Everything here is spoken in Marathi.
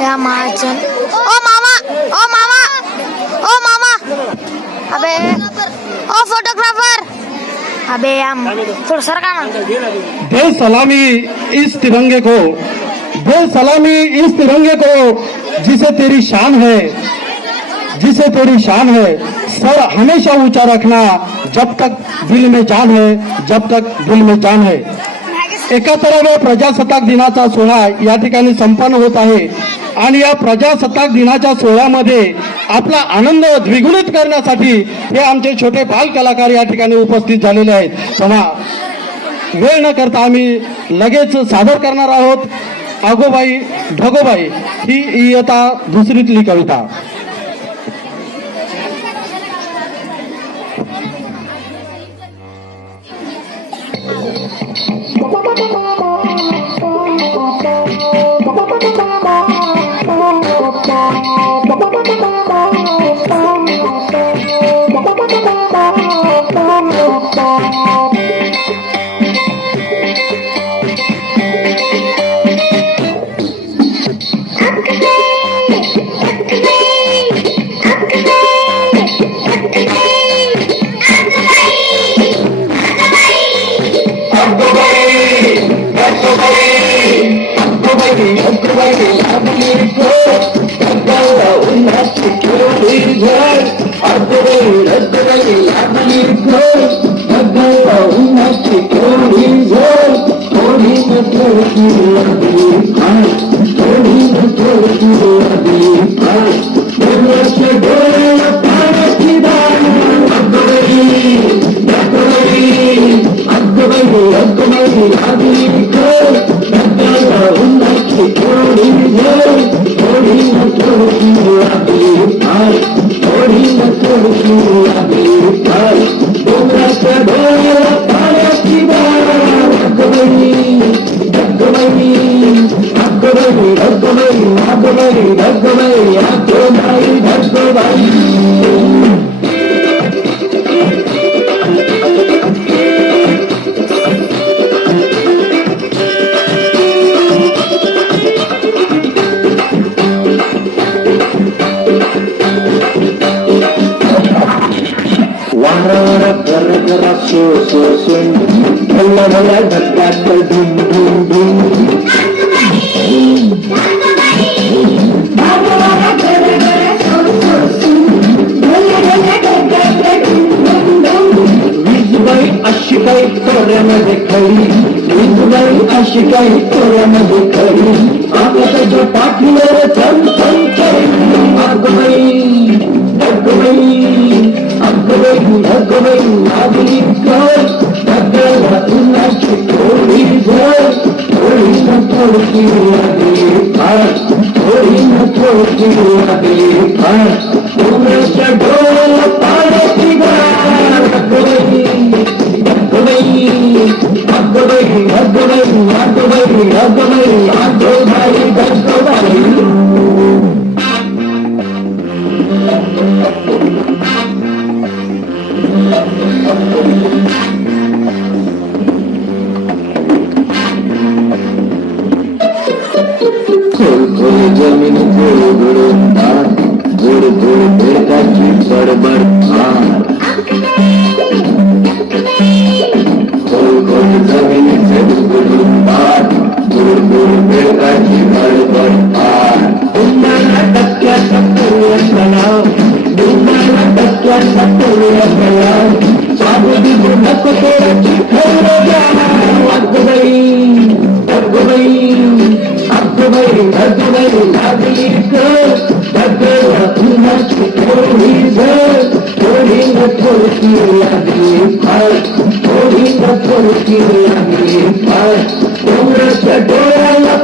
या महाजन ओ मामा अबे ओ फोटोग्राफर अबे हम थोड़ा सरका ना दे सलामी इस तिरंगे को, दे सलामी इस तिरंगे को जिसे तेरी शान है, जिसे तेरी शान है। सर हमेशा ऊंचा रखना जब तक दिल में जान है, जब तक दिल में जान है। 71व्या प्रजासत्ताक दिनाचा सोहळा या ठिकाणी संपन्न होत आहे आणि या प्रजासत्ताक दिनाच्या सोहळ्यामध्ये आपला आनंद द्विगुणित करण्यासाठी हे आमचे छोटे बाल कलाकार या ठिकाणी उपस्थित झालेले आहेत। तेव्हा वेळ न करता आम्ही लगेच सादर करणार आहोत आगोबाई ढगोबाई ही इयत्ता दुसरीतली कविता। शिकाई तोऱ्यामध्ये खरी आपल्या पाठीवर जमीन बडबड डोळ्याला